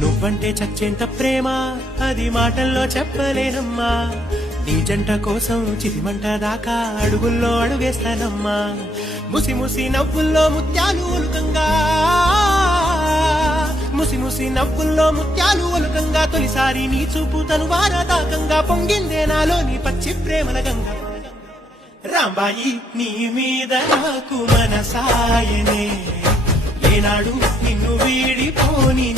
నువ్వంటే చచ్చేంత ప్రేమ అది మాటల్లో చెప్పలేనమ్మా నీ జంట కోసం చితిమంట దాకా అడుగుల్లో అడుగేస్తానమ్మా ముసి ముసి నవ్వుల్లో ముత్యాలు ఒలుకంగా ముసి ముసి నవ్వుల్లో ముత్యాలు ఒలుకంగా తొలిసారి నీ చూపు తను వారదాకంగా పొంగిందే నాలోని పచ్చి ప్రేమల గంగ రాంబాయి నీ మీద నాకు మనసాయనే ఏనాడు నిన్ను వీడిపోని